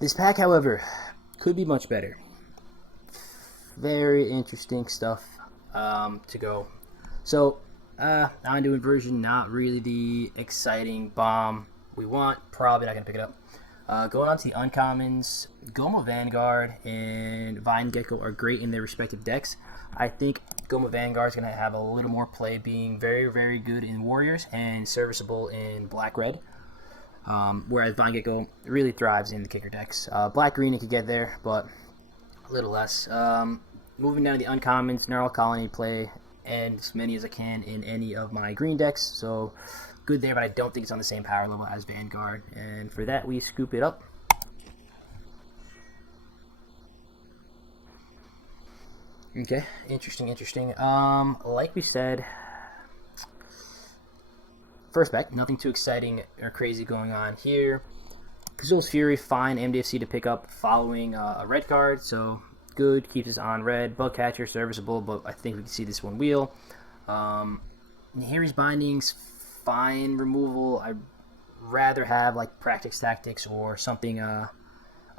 This pack, however, could be much better. Very interesting stuff to go. So, onto inversion, not really the exciting bomb we want. Probably not going to pick it up. Going on to the uncommons, Goma Vanguard and Vine Gecko are great in their respective decks. I think Goma Vanguard is going to have a little more play, being very, very good in Warriors and serviceable in Black-Red. Whereas Vine Gecko really thrives in the kicker decks. Black-Green, it could get there, but a little less. Moving down to the uncommons, Gnarl Colony play, and as many as I can in any of my green decks. So good there, but I don't think it's on the same power level as Vanguard. And for that, we scoop it up. Okay, interesting. Like we said, first back, nothing too exciting or crazy going on here. Kazul's Fury, fine MDFC to pick up following a red card, so good, keeps us on red. Bugcatcher, serviceable, but I think we can see this one wheel. Harry's Bindings, fine removal. I'd rather have like Practice Tactics or something a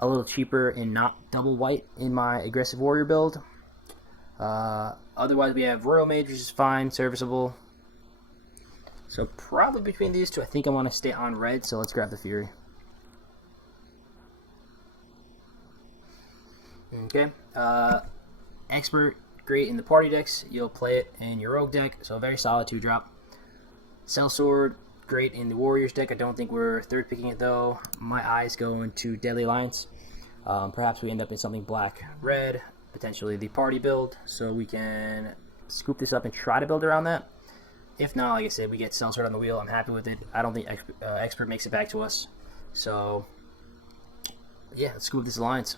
little cheaper and not double white in my aggressive warrior build. Otherwise, we have Royal Mage, which is fine, serviceable. So probably between these two, I think I want to stay on red, so let's grab the Fury. Okay. Expert, great in the party decks. You'll play it in your rogue deck, so a very solid 2-drop. Sellsword, great in the Warriors deck. I don't think we're third picking it, though. My eyes go into Deadly Alliance. Perhaps we end up in something black-red, potentially the party build, so we can scoop this up and try to build around that. If not, like I said, we get Sellsword on the wheel. I'm happy with it. I don't think Expert makes it back to us. So, yeah, let's scoop this Alliance.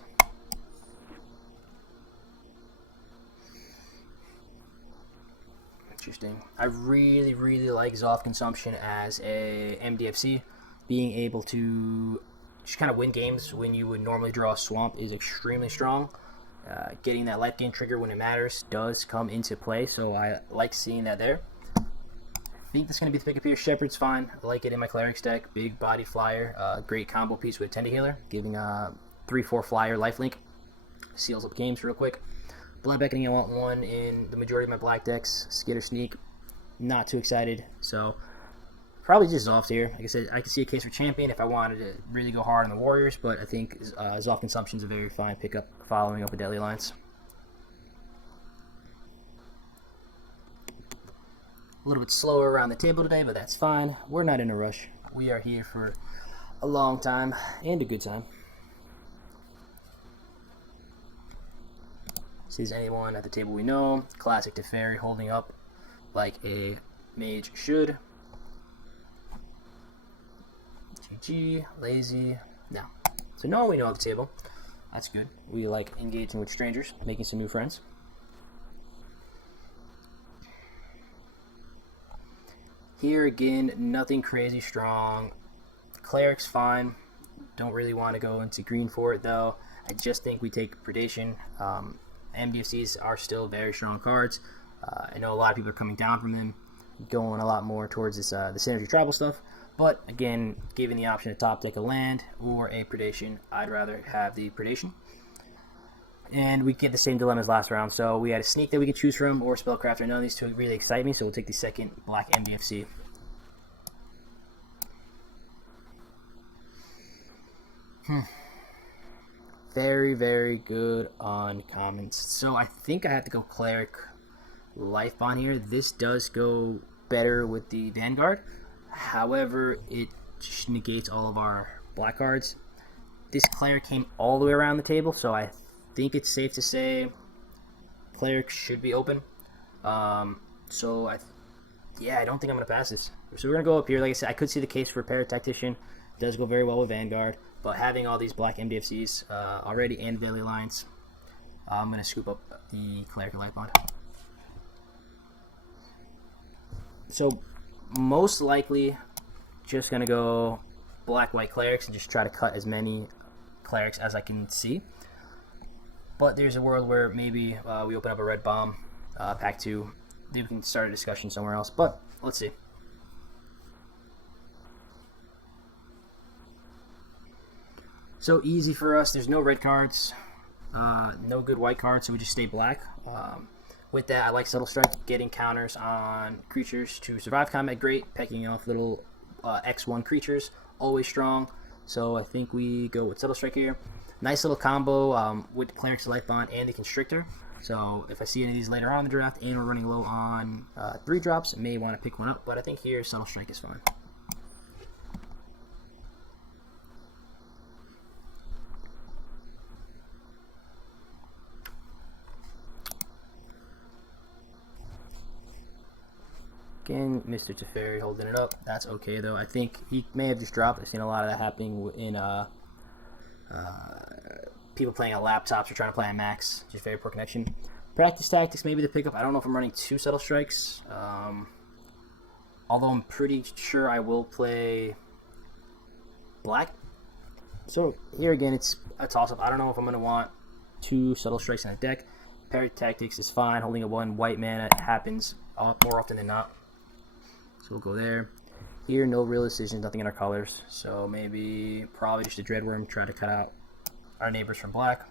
Interesting. I really, really like Zoth Consumption as a MDFC. Being able to just kind of win games when you would normally draw a Swamp is extremely strong. Getting that life gain trigger when it matters does come into play, so I like seeing that there. I think that's going to be the pick up here. Shepherd's fine. I like it in my Clerics deck. Big body flyer. Great combo piece with Tender Healer, giving a 3/4 flyer lifelink. Seals up games real quick. Blood Beckoning, I want one in the majority of my black decks. Skitter Sneak, not too excited. So, probably just Zoth here. Like I said, I can see a case for Champion if I wanted to really go hard on the Warriors, but I think Zoth Consumption is a very fine pickup following up a Deadly Alliance. A little bit slower around the table today, but that's fine. We're not in a rush. We are here for a long time and a good time. Sees anyone at the table we know. Classic Teferi holding up like a mage should. GG, lazy, no. So no one we know at the table. That's good. We like engaging with strangers, making some new friends. Here again, nothing crazy strong. Clerics fine. Don't really want to go into green for it though. I just think we take Predation. MDFCs are still very strong cards. I know a lot of people are coming down from them, going a lot more towards this the Synergy Tribal stuff. But again, given the option to top deck a land or a Predation, I'd rather have the Predation. And we get the same dilemma as last round. So we had a Sneak that we could choose from, or Spellcrafter. None of these two really excite me, so we'll take the second black MDFC. Very, very good on commons. So I think I have to go Cleric Life Bond here. This does go better with the Vanguard. However, it just negates all of our black cards. This Cleric came all the way around the table, so I think it's safe to say Cleric should be open. So I don't think I'm going to pass this. So we're going to go up here. Like I said, I could see the case for Paratactician. It does go very well with Vanguard. But having all these black MDFCs already and Deadly Alliance, I'm going to scoop up the Cleric Life Bond. So most likely just going to go black-white Clerics and just try to cut as many Clerics as I can see. But there's a world where maybe we open up a red bomb, pack 2. Maybe we can start a discussion somewhere else. But let's see. So easy for us. There's no red cards, no good white cards, so we just stay black. With that, I like Subtle Strike, getting counters on creatures to survive combat, great. Pecking off little X1 creatures, always strong. So I think we go with Subtle Strike here. Nice little combo with Clerics, Life Bond, and the Constrictor. So if I see any of these later on in the draft and we're running low on 3 drops, I may want to pick one up, but I think here Subtle Strike is fine. Again, Mr. Teferi holding it up. That's okay, though. I think he may have just dropped. I've seen a lot of that happening in people playing on laptops or trying to play on Macs. Just very poor connection. Practice Tactics, maybe the pickup. I don't know if I'm running 2 Subtle Strikes. Although I'm pretty sure I will play black. So here again, it's a toss-up. I don't know if I'm going to want 2 Subtle Strikes in a deck. Practice Tactics is fine. Holding a 1 white mana happens more often than not. So we'll go there. Here, no real decisions, nothing in our colors. So maybe, probably just a Dreadworm, try to cut out our neighbors from black.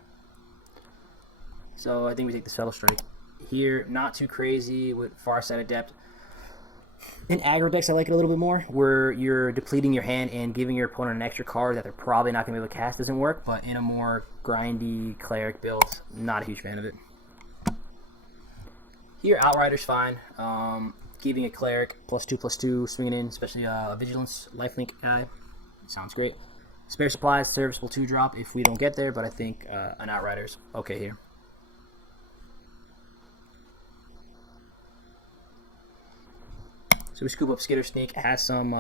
So I think we take the Subtle Strike. Here, not too crazy with Farsight Adept. In aggro decks, I like it a little bit more, where you're depleting your hand and giving your opponent an extra card that they're probably not going to be able to cast doesn't work, but in a more grindy Cleric build, not a huge fan of it. Here, Outrider's fine. Giving a Cleric +2/+2, swinging in, especially a Vigilance Lifelink guy. Sounds great. Spare Supplies, serviceable 2-drop if we don't get there, but I think an Outrider's okay here. So we scoop up Skitter Sneak. It has some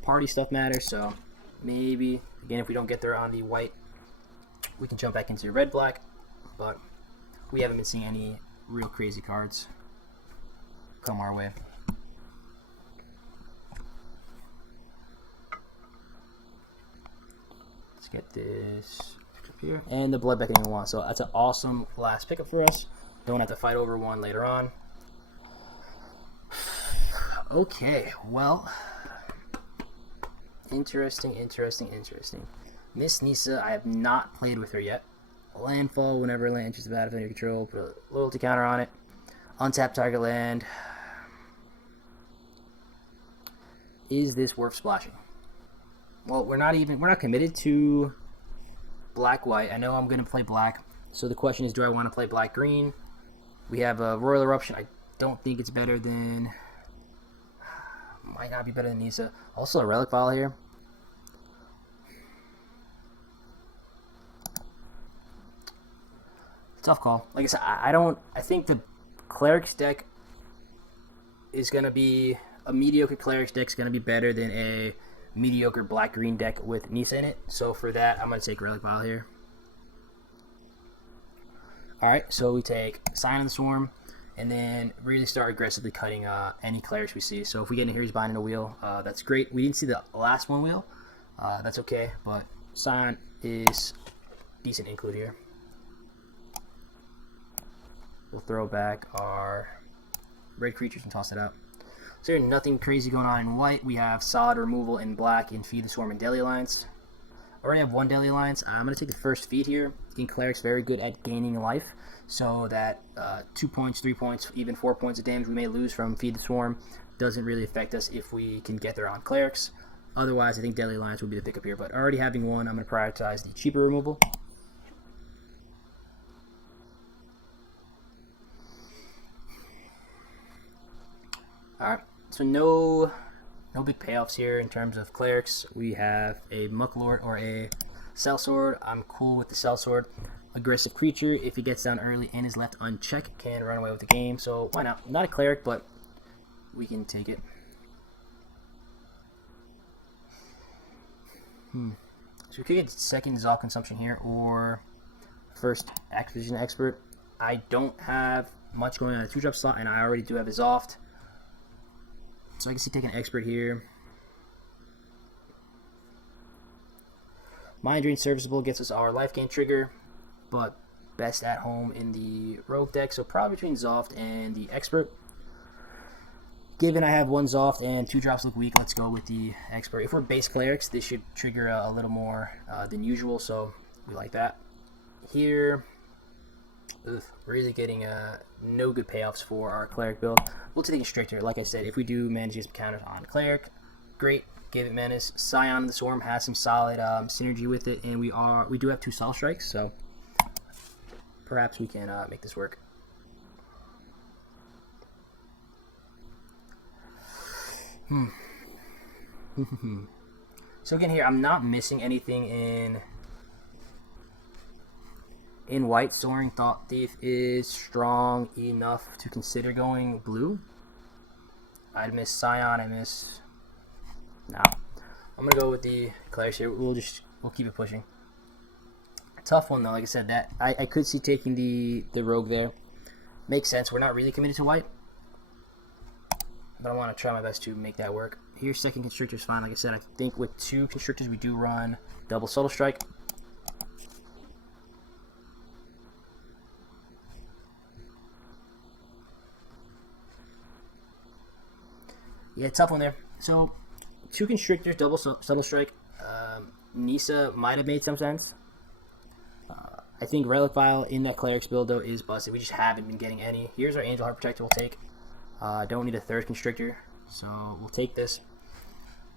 party stuff matters, so maybe, again, if we don't get there on the white, we can jump back into red-black, but we haven't been seeing any real crazy cards come our way. Let's get this up here. And the Blood Beckoning one. So that's an awesome last pickup for us. Don't have to fight over one later on. Okay, well, interesting. Miss Nissa, I have not played with her yet. Landfall, whenever land enters the battlefield under control, put a loyalty counter on it. Untap target land. Is this worth splashing? Well, we're not committed to black-white. I know I'm going to play black. So the question is, do I want to play black-green? We have a Royal Eruption. I don't think it's better than... Might not be better than Nissa. Also a Relic Vial here. Tough call. Like I said, I think the Clerics deck is going to be... A mediocre Clerics deck is going to be better than a mediocre black-green deck with Nissa in it. So for that, I'm going to take Relic Vial here. Alright, so we take Sign of the Swarm, and then really start aggressively cutting any Clerics we see. So if we get in here, he's binding a wheel. That's great. We didn't see the last one wheel. That's okay, but Scion is decent include here. We'll throw back our red creatures and toss it out. So there's nothing crazy going on in white. We have solid removal in black and Feed the Swarm and Daily Alliance. I already have 1 Daily Alliance. I'm going to take the first feed here. I think Cleric's very good at gaining life, so that 2 points, 3 points, even 4 points of damage we may lose from Feed the Swarm doesn't really affect us if we can get there on Clerics. Otherwise, I think Daily Alliance would be the pickup here, but already having 1, I'm going to prioritize the cheaper removal. Alright. So no big payoffs here in terms of Clerics. We have a Mucklord or a Sellsword. I'm cool with the Sellsword. Aggressive creature, if he gets down early and is left unchecked, can run away with the game. So why not? Not a Cleric, but we can take it. So we could get second Dissolve Consumption here or first Acquisition Expert. I don't have much going on a 2-drop slot, and I already do have Dissolved. So I can see taking an Expert here. Mind Drain serviceable, gets us our life gain trigger, but best at home in the Rogue deck. So probably between Zoft and the Expert. Given I have 1 Zoft and 2 drops look weak, let's go with the Expert. If we're base Clerics, this should trigger a little more than usual, so we like that. Here, really getting no good payoffs for our Cleric build. We'll take a Constrictor. Like I said, if we do manage to get some counters on Cleric, great. Give it Menace. Scion of the Swarm has some solid synergy with it, and we do have 2 Sol Strikes, so perhaps we can make this work. So again here, I'm not missing anything in white. Soaring Thought Thief is strong enough to consider going blue. I'd miss Scion, I miss... No. I'm gonna go with the Clerics here. We'll keep it pushing. Tough one though, like I said, that I could see taking the Rogue there. Makes sense, we're not really committed to white. But I want to try my best to make that work. Here, second Constrictor is fine. Like I said, I think with 2 Constrictors, we do run double Subtle Strike. Yeah, tough one there. So, 2 Constrictors, double Subtle Strike. Nisa might have made some sense. I think Relic Vial in that Cleric's build, though, is busted. We just haven't been getting any. Here's our Angel Heart Protector we'll take. Don't need a 3rd Constrictor, so we'll take this.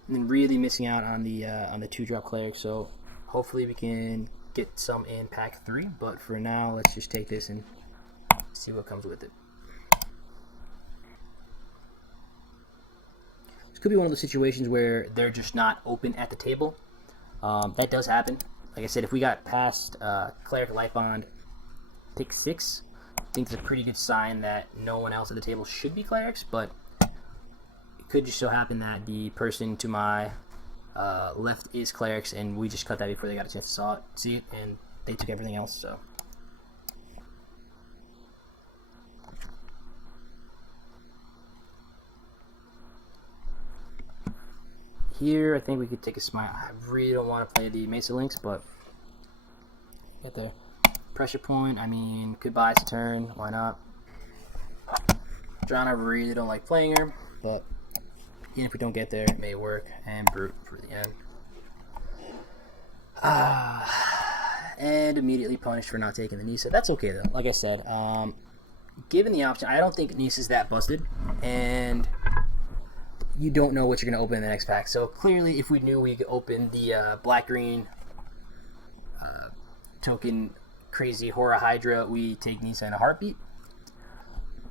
And then really missing out on the 2-drop Cleric, so hopefully we can get some in pack 3. But for now, let's just take this and see what comes with it. This could be one of those situations where they're just not open at the table. That does happen. Like I said, if we got past Cleric Life Bond pick 6, I think it's a pretty good sign that no one else at the table should be Clerics, but it could just so happen that the person to my left is Clerics, and we just cut that before they got a chance to see it, and they took everything else, so. Here, I think we could take a smile. I really don't want to play the Mesa Lynx, but get there. Pressure Point, I mean, could buy us a turn, why not? John, I really don't like playing her, but even if we don't get there, it may work. And Brute for the end. And immediately punished for not taking the Nisa. That's okay though. Like I said, given the option, I don't think Nisa's that busted, and you don't know what you're going to open in the next pack. So clearly, if we knew we could open the black-green token crazy Horror Hydra, we take Nisa in a heartbeat.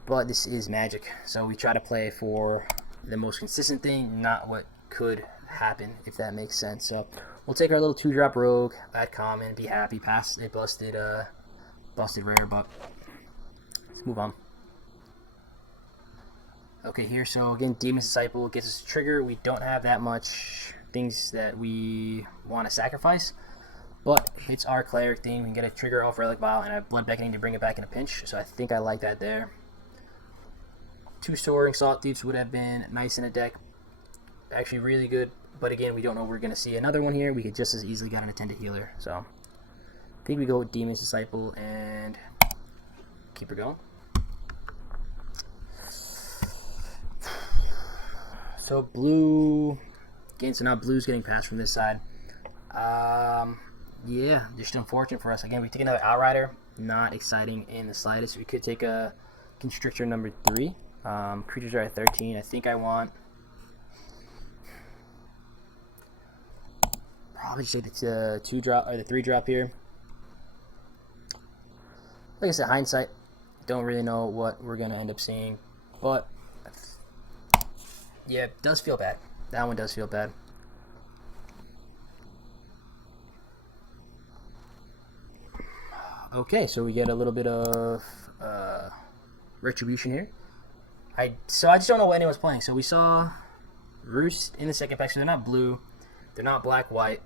But this is Magic, so we try to play for the most consistent thing, not what could happen, if that makes sense. So we'll take our little 2-drop Rogue at common, be happy, pass a busted rare, but let's move on. Okay, here, so again, Demon's Disciple gets us a trigger. We don't have that much things that we want to sacrifice, but it's our Cleric thing. We can get a trigger off Relic Vial, and I have Blood Beckoning to bring it back in a pinch, so I think I like that there. 2 Soaring Salt Thieves would have been nice in a deck. Actually really good, but again, we don't know if we're going to see another one here. We could just as easily got an Attended Healer, so I think we go with Demon's Disciple and keep her going. So blue, again, so now blue's getting passed from this side. Yeah, just unfortunate for us. Again, we take another Outrider, not exciting in the slightest. We could take a Constrictor number 3. Creatures are at 13. I think I want probably just take the 2-drop or the 3-drop here. Like I said, hindsight, don't really know what we're gonna end up seeing, but yeah, it does feel bad. That one does feel bad. Okay, so we get a little bit of retribution here. So I just don't know what anyone's playing. So we saw Roost in the second pack, so they're not blue, they're not black-white,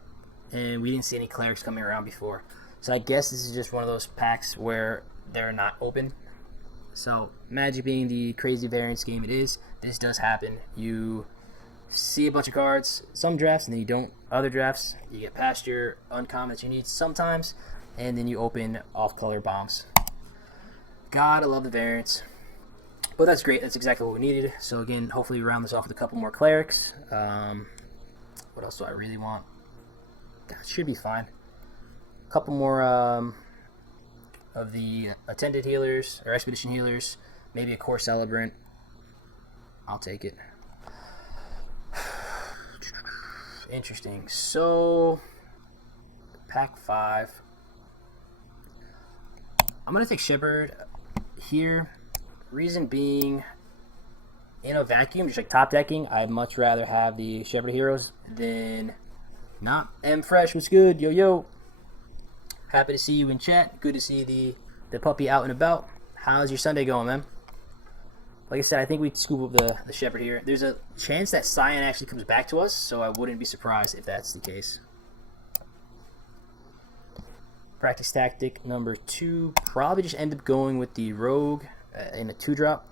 and we didn't see any Clerics coming around before. So I guess this is just one of those packs where they're not open. So Magic being the crazy variance game it is, this does happen. You see a bunch of cards, some drafts, and then you don't other drafts. You get past your uncommon that you need sometimes, and then you open off-color bombs. Gotta love the variance. But that's great. That's exactly what we needed. So again, hopefully we round this off with a couple more clerics. What else do I really want? That should be fine. A couple more of the attended healers or expedition healers. Maybe a core celebrant. I'll take it. Interesting. So pack 5. I'm gonna take Shepherd here. Reason being, in a vacuum, just like top decking, I'd much rather have the Shepherd Heroes than not. M Fresh, what's good? Yo, yo. Happy to see you in chat. Good to see the puppy out and about. How's your Sunday going, man? Like I said, I think we scoop up the Shepherd here. There's a chance that Cyan actually comes back to us, so I wouldn't be surprised if that's the case. Practice tactic number 2. Probably just end up going with the Rogue in a 2-drop.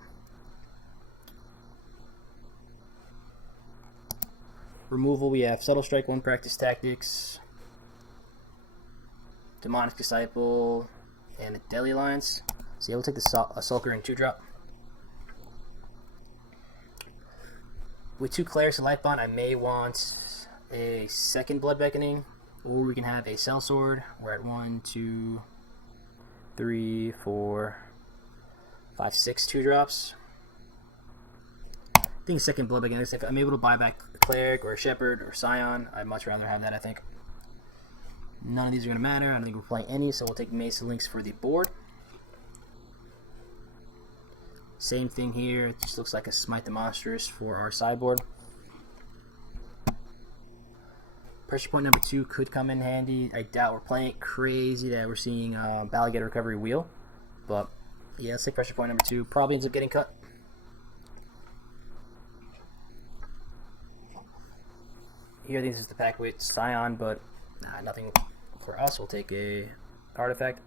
Removal, we have Subtle Strike 1 practice tactics, Demonic Disciple, and a Deadly Alliance. So yeah, we'll take the Sulker in 2-drop. With 2 Clerics and Lightbond, I may want a second Blood Beckoning, or we can have a Sellsword. We're at 1, 2, 3, 4, 5, 6 2-drops. I think second Blood Beckoning. If I'm able to buy back a Cleric or a Shepherd or Scion, I'd much rather have that, I think. None of these are going to matter. I don't think we're playing any, so we'll take Mason Links for the board. Same thing here. It just looks like a Smite the Monstrous for our sideboard. Pressure point number 2 could come in handy. I doubt we're playing it crazy that we're seeing Balaget Recovery Wheel. But yeah, let's take pressure point number 2. Probably ends up getting cut. Here, this is the pack with Scion, but nothing for us. We'll take a artifact.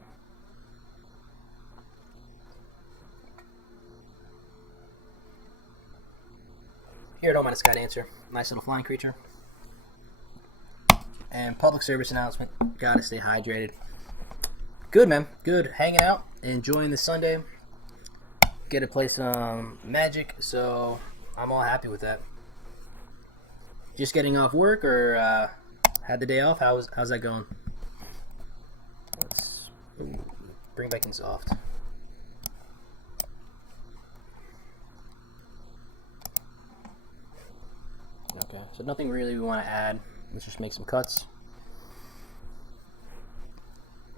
Here, don't mind a Sky Dancer. Nice little flying creature. And public service announcement. Gotta stay hydrated. Good, man. Good. Hanging out. Enjoying the Sunday. Get to play some Magic, so I'm all happy with that. Just getting off work or had the day off? How's that going? Let's bring back in soft. Okay, so nothing really we want to add. Let's just make some cuts.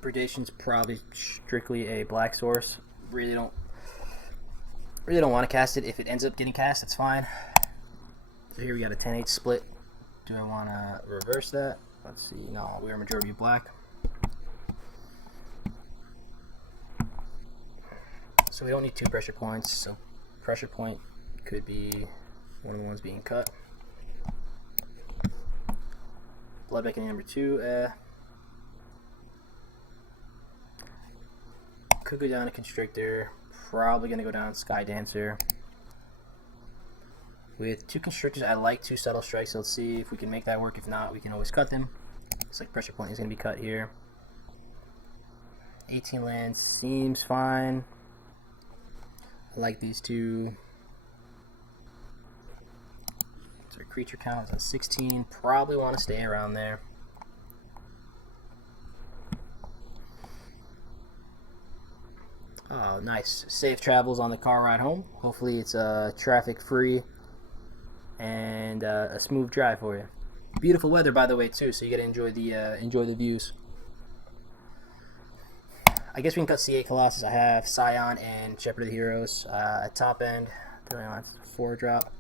Predation's probably strictly a black source. Really don't want to cast it. If it ends up getting cast, that's fine. So here we got a 10-8 split. Do I want to reverse that? Let's see. No, we're a majority of black. So we don't need 2 pressure points. So pressure point could be one of the ones being cut. Blood Beckoning number 2. Could go down to Constrictor. Probably going to go down Sky Dancer. With 2 Constrictors, I like 2 Subtle Strikes. So let's see if we can make that work. If not, we can always cut them. Looks like pressure point is going to be cut here. 18 lands seems fine. I like these 2. So our creature count is at 16. Probably want to stay around there. Oh, nice. Safe travels on the car ride home. Hopefully it's traffic free and a smooth drive for you. Beautiful weather, by the way, too, so you get to enjoy the views. I guess we can cut C8 Colossus. I have Scion and Shepherd of the Heroes at top end. 4-drop.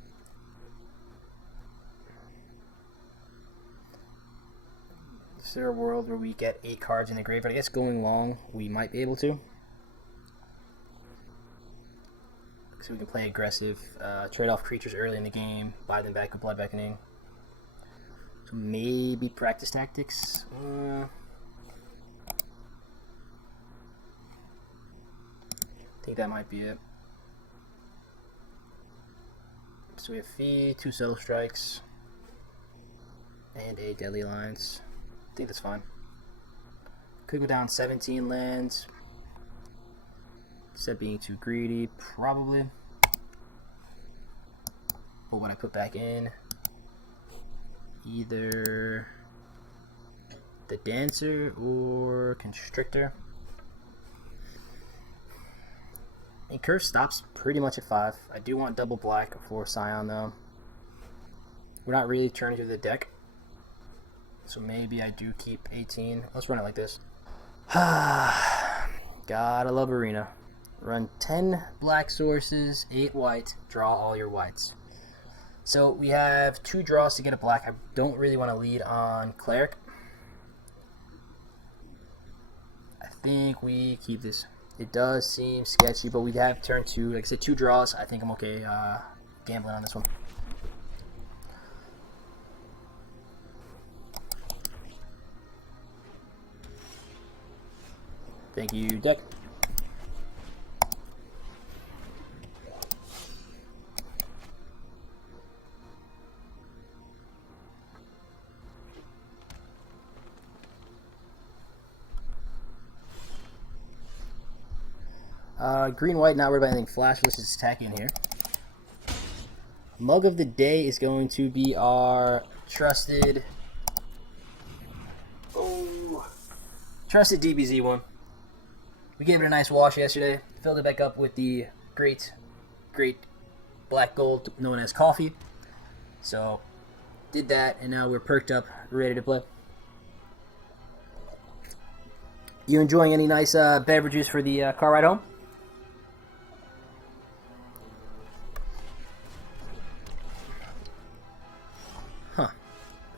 Is there a world where we get 8 cards in the graveyard? I guess going long, we might be able to. So we can play aggressive, trade off creatures early in the game, buy them back with Blood Beckoning. So maybe practice tactics. I think that might be it. So we have Fee, 2 Subtle Strikes, and a Deadly Alliance. I think that's fine. Could go down 17 lands. Instead of being too greedy, probably. What would I put back in? Either the Dancer or Constrictor. And Curve stops pretty much at 5. I do want double black for Scion though. We're not really turning to the deck, so maybe I do keep 18. Let's run it like this. Gotta love Arena. Run 10 black sources, 8 white, draw all your whites. So we have 2 draws to get a black. I don't really want to lead on Cleric. I think we keep this. It does seem sketchy, but we have turn 2. Like I said, 2 draws. I think I'm okay gambling on this one. Thank you, deck. Green, white, not worried about anything flash. Let's just attack in here. Mug of the day is going to be our trusted DBZ one. We gave it a nice wash yesterday. Filled it back up with the great black gold known as coffee. So, did that, and now we're perked up, ready to play. You enjoying any nice beverages for the car ride home? Huh.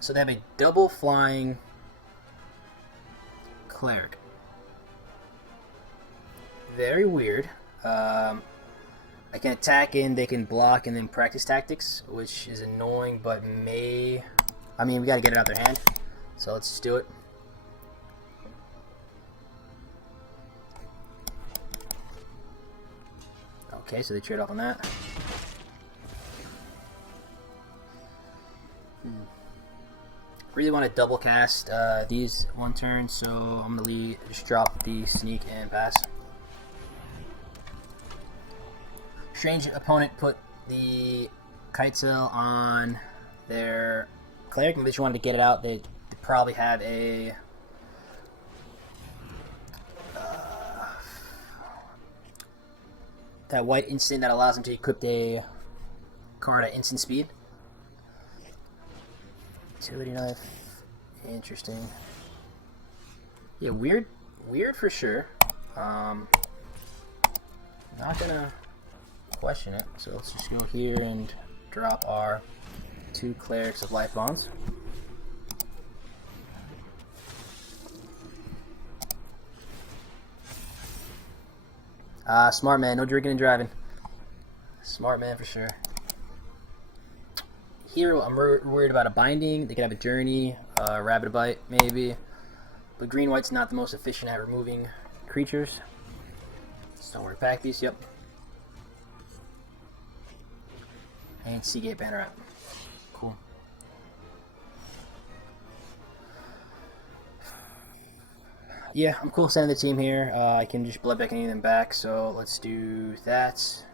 So they have a double flying Cleric. Very weird. I can attack in, they can block, and then practice tactics, which is annoying, but we gotta get it out their hand. So let's just do it. Okay, so they trade off on that. Really want to double cast these one turn, so I'm gonna just drop the sneak and pass. Strange opponent put the Kite Sail on their Cleric, but they just wanted to get it out. They probably have a that white instant that allows them to equip a card at instant speed. Utility knife. Interesting. Yeah, weird for sure. Not gonna question it. So let's just go here and drop our 2 Clerics of Life Bonds. Smart man, no drinking and driving. Smart man for sure. Here, I'm worried about a binding. They could have a journey, rabbit bite maybe. But green white's not the most efficient at removing creatures. Just don't worry, pack these. Yep. And Seagate banner out. Cool. Yeah, I'm cool sending the team here. I can just blood back any of them back, so let's do that.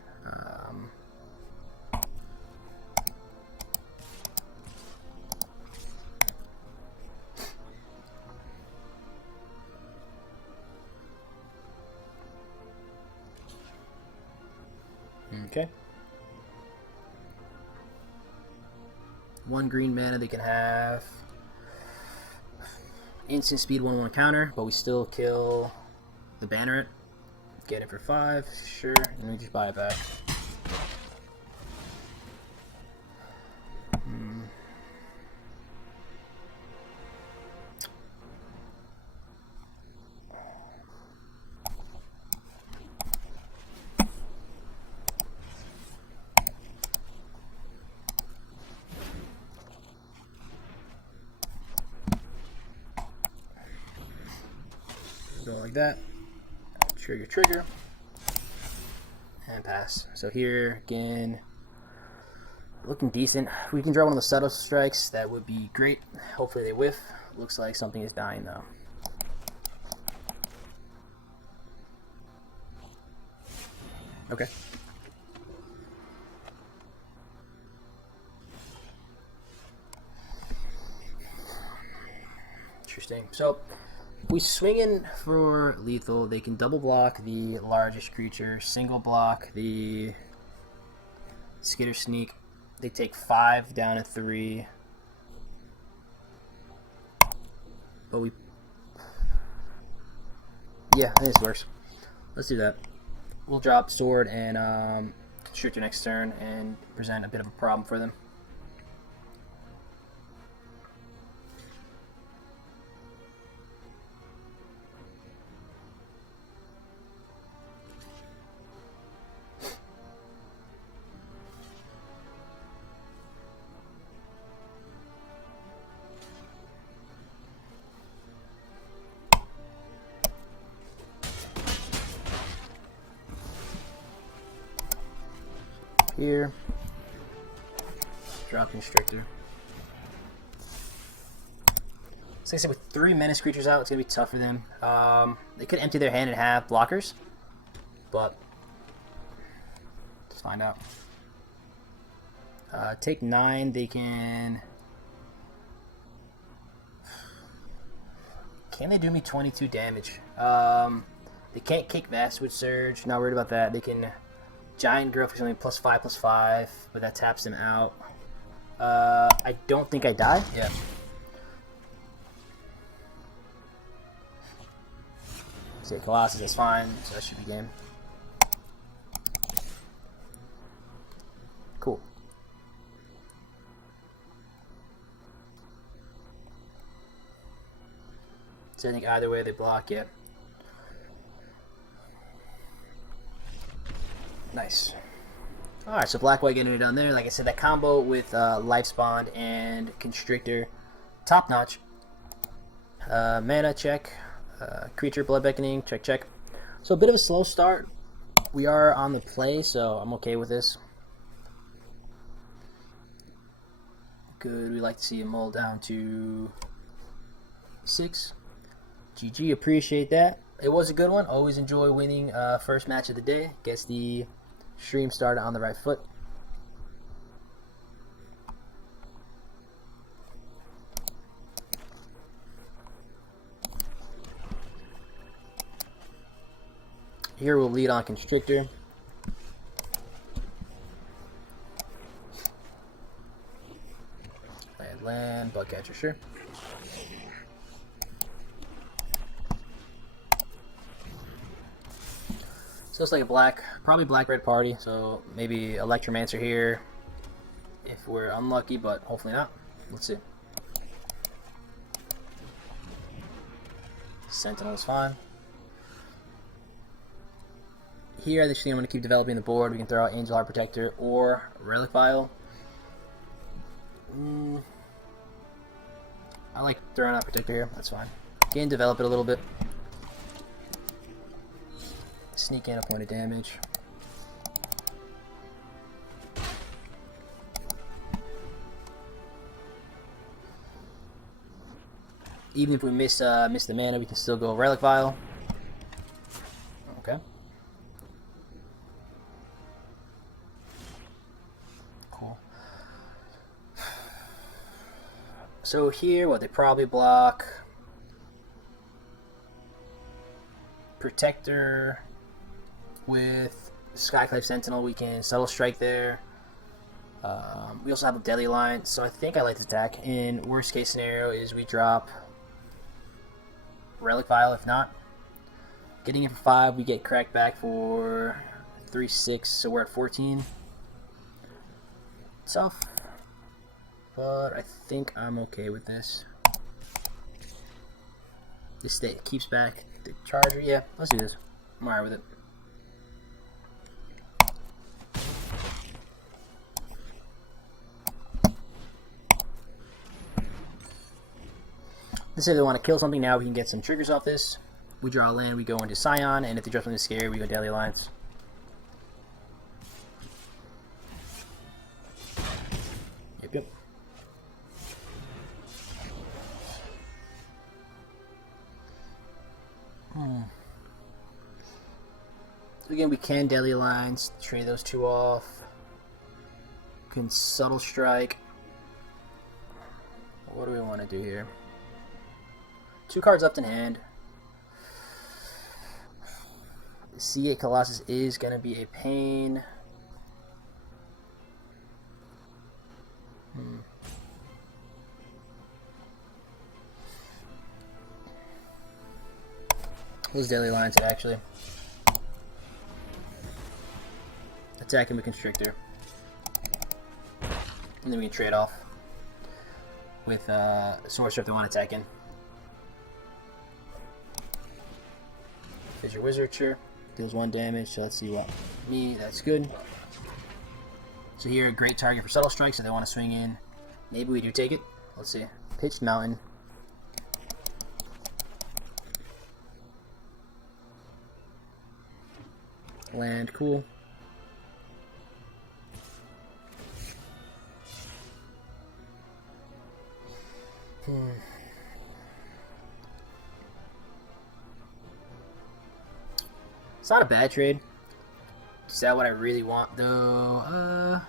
Okay. 1 green mana, they can have instant speed 1/1 counter, but we still kill the Banneret. Get it for 5, sure, and we just buy it back. Go like that. Trigger. And pass. So here, again, looking decent. If we can draw one of the subtle strikes, that would be great. Hopefully they whiff. Looks like something is dying, though. Okay. Interesting. So if we swing in for lethal, they can double block the largest creature, single block the Skitter Sneak. They take 5 down to 3. But we... yeah, I think this works. Let's do that. We'll drop Sword and Constrictor next turn and present a bit of a problem for them. Here, drop Constrictor. So like I said, with 3 menace creatures out, it's gonna be tough for them. They could empty their hand and have blockers, but let's find out. Take 9. They can they do me 22 damage? They can't kick Vastwood Surge. Not worried about that. They can Giant Growth is only +5/+5, but that taps them out. I don't think I die. Yeah. Say Colossus, that's fine. So that should be game. Cool. So I think either way they block it. Nice. Alright, so Black-White getting it done there. Like I said, that combo with Life's Bond and Constrictor, top notch. Mana, check. Creature, Blood Beckoning, check, check. So a bit of a slow start. We are on the play, so I'm okay with this. Good. We like to see a mull down to 6. GG, appreciate that. It was a good one. Always enjoy winning first match of the day. Gets the stream started on the right foot. Here we'll lead on Constrictor. Land, Bugcatcher, sure. So it's like a probably black-red party, so maybe Electromancer here if we're unlucky, but hopefully not. Let's see. Sentinel is fine. Here, I think I'm going to keep developing the board. We can throw out Angel Heart Protector or Relic Vial. I like throwing out Protector here. That's fine. Again, develop it a little bit. Sneak in a point of damage. Even if we miss the mana, we can still go Relic Vial. Okay. Cool. So here, what they probably block. Protector with Skyclave Sentinel, we can Subtle Strike there. We also have a Deadly Alliance, so I think I like this attack. In worst case scenario is we drop Relic Vial. If not, getting it for 5, we get cracked back for 3/6, so we're at 14. Tough, but I think I'm okay with this. This state keeps back the Charger. Yeah, let's do this. I'm alright with it. Let's say they want to kill something now, we can get some triggers off this. We draw a land, we go into Scion, and if they draw something scary, we go Deadly Alliance. Yep, yep. So again, we can Deadly Alliance, trade those 2 off. Can Subtle Strike. What do we want to do here? 2 cards left in hand. C8 Colossus is going to be a pain. Those daily lines actually. Attacking with Constrictor. And then we can trade off with Sorcerer if they want to attack in. There's your Wizard, sure. Deals 1 damage, so let's see what. That's good. So here, a great target for Subtle Strike, so they want to swing in. Maybe we do take it. Let's see. Pitched Mountain. Land, cool. It's not a bad trade. Is that what I really want, though?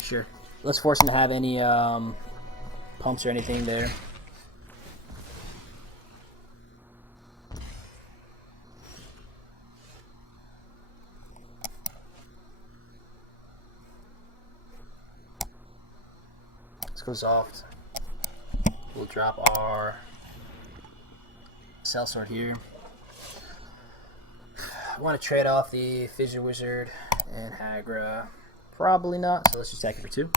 Sure. Let's force him to have any pumps or anything there. Let's go soft. We'll drop our Cell Sword here. I want to trade off the Fissure Wizard and Hagra. Probably not, so let's just attack it for 2.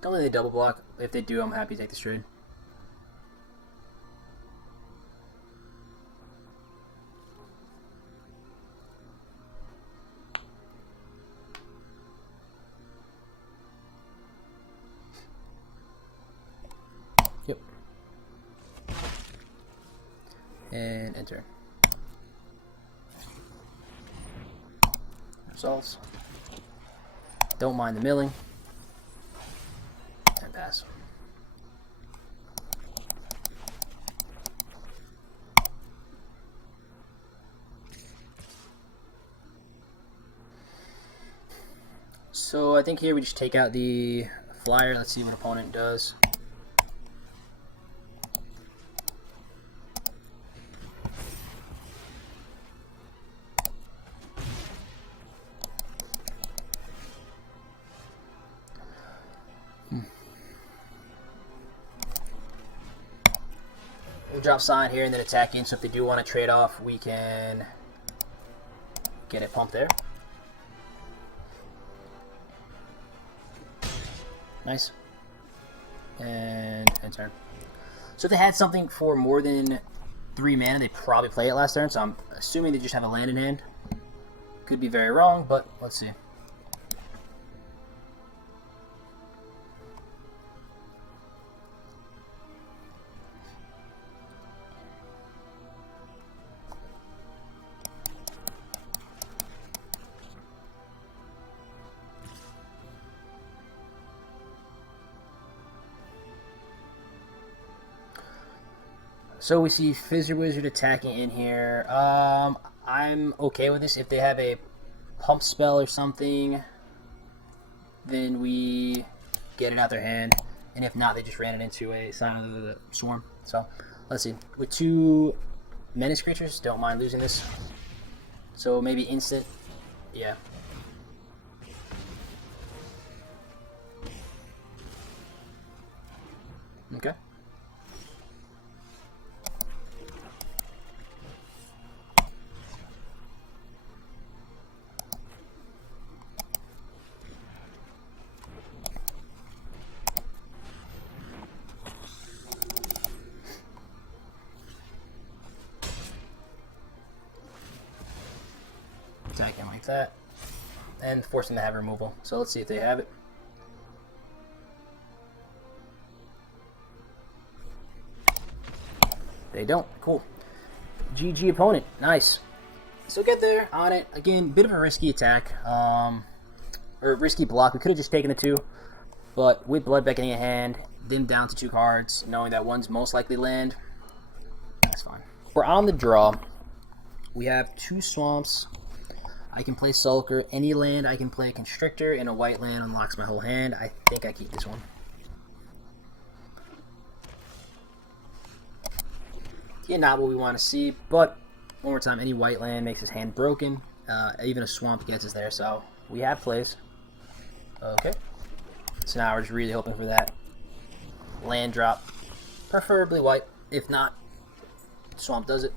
Don't let they double block. If they do, I'm happy to take this trade. Yep. And enter. Results. Don't mind the milling. And pass. So I think here we just take out the flyer. Let's see what opponent does. We'll drop Sign here and then attack in, so if they do want to trade off, we can get a pump there. Nice. And end turn. So if they had something for more than 3 mana, they'd probably play it last turn, so I'm assuming they just have a land in hand. Could be very wrong, but let's see. So we see Fissure Wizard attacking in here. I'm okay with this. If they have a pump spell or something, then we get it out their hand. And if not, they just ran it into a Silent of the Swarm. So let's see. With 2 menace creatures, don't mind losing this. So maybe instant. Yeah. Okay. Attack him like that, and force him to have removal. So let's see if they have it. They don't. Cool. GG opponent. Nice. So get there on it. Again, bit of a risky attack, or risky block. We could have just taken the 2, but with Blood Beckoning in hand, them down to 2 cards, knowing that one's most likely land, that's fine. We're on the draw. We have 2 swamps. I can play Sulker. Any land I can play Constrictor, and a white land unlocks my whole hand. I think I keep this one. not what we want to see, but one more time, any white land makes his hand broken. Even a swamp gets us there, so we have plays. Okay. So now we're just really hoping for that land drop. Preferably white. If not, swamp does it.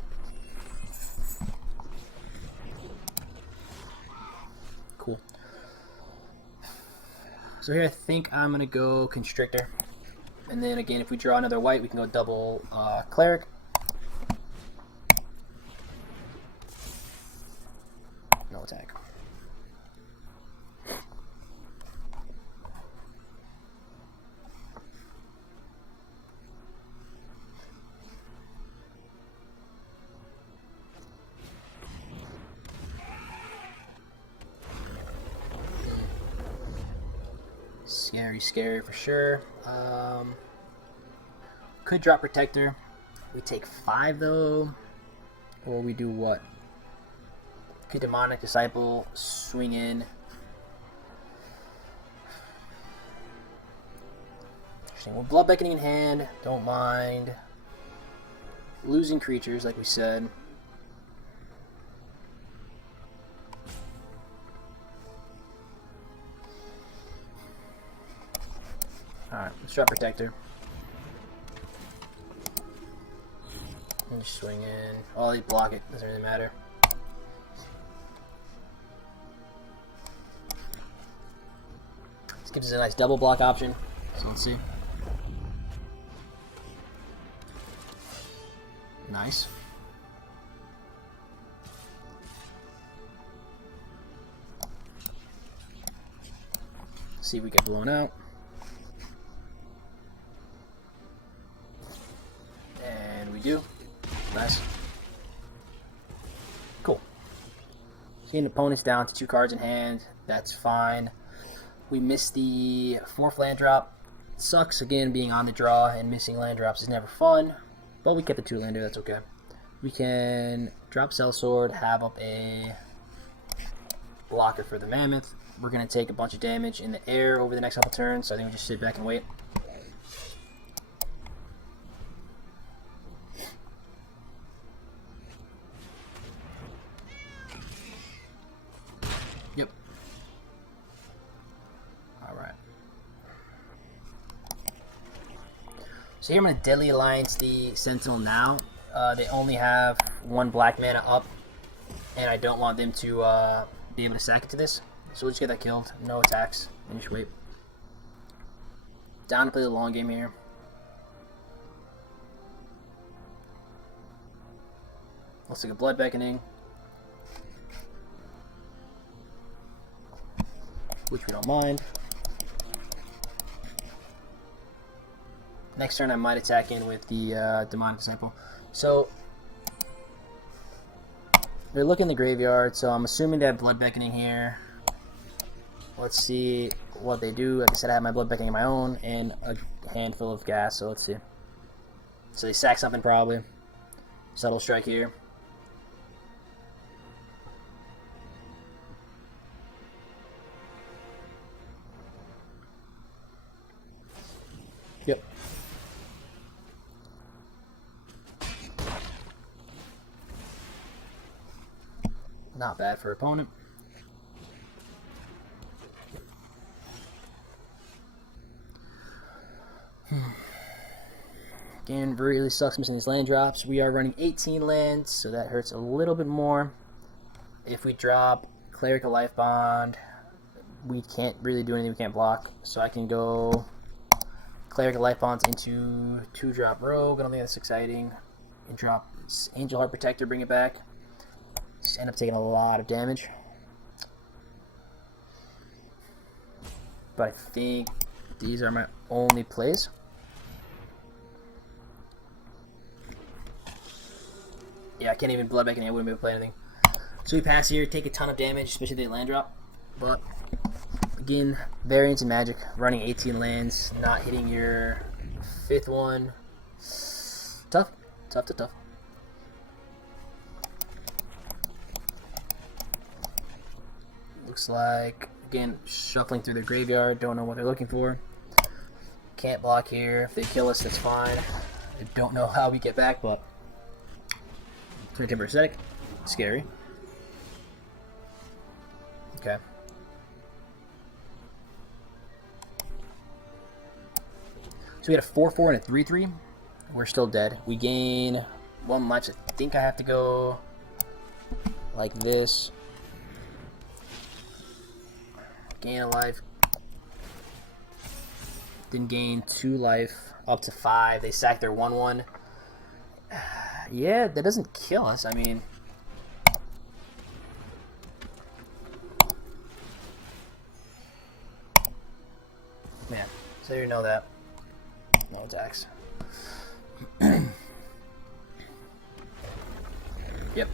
Cool. So here I think I'm going to go Constrictor. And then again, if we draw another white, we can go double Cleric. No attack. Scary for sure. Could drop Protector. We take 5 though. Or we do what? Could Demonic Disciple swing in. Interesting. Well, Blood Beckoning in hand. Don't mind. Losing creatures, like we said. Alright, let's drop Protector. And just swing in. Oh, they block it. Doesn't really matter. This gives us a nice double block option. So let's see. Nice. See if we get blown out. And we do. Nice. Cool. Seeing opponents down to 2 cards in hand. That's fine. We missed the 4th land drop. Sucks, again, being on the draw and missing land drops is never fun. But we kept the 2 lander, that's okay. We can drop Sellsword, have up a blocker for the Mammoth. We're going to take a bunch of damage in the air over the next couple turns, so I think we just sit back and wait. Yep. Alright. So here I'm going to Deadly Alliance the Sentinel now. They only have 1 black mana up, and I don't want them to be able to sack it to this. So we'll just get that killed. No attacks. Finish wait. Down to play the long game here. Let's take a Blood Beckoning, which we don't mind. Next turn I might attack in with the Demonic Disciple. So they're looking in the graveyard, so I'm assuming they have Blood Beckoning here. Let's see what they do. Like I said, I have my Blood Beckoning of my own and a handful of gas, so let's see. So they sack something probably. Subtle Strike here. Yep. Not bad for opponent. Again, really sucks missing these land drops. We are running 18 lands, so that hurts a little bit more. If we drop Cleric of Life Bond, we can't really do anything. We can't block. So I can go Cleric of Life Bonds into 2-drop Rogue. I don't think that's exciting. And drop Angel Heart Protector, bring it back. Just end up taking a lot of damage. But I think these are my only plays. Yeah, I can't even Blood Beckoning. I wouldn't be able to play anything. So we pass here, take a ton of damage, especially the land drop. But again, variance in Magic, running 18 lands, not hitting your 5th one. Tough. Tough. Looks like, again, shuffling through the graveyard. Don't know what they're looking for. Can't block here. If they kill us, that's fine. I don't know how we get back, but So Timber Aesthetic. Scary. Okay. So we got a 4/4 and a 3/3. We're still dead. We gain 1 life. So I think I have to go like this. Gain a life. Then gain 2 life up to 5. They sack their 1/1. Yeah, that doesn't kill us. I mean, man. So you know that. No attacks. Yep.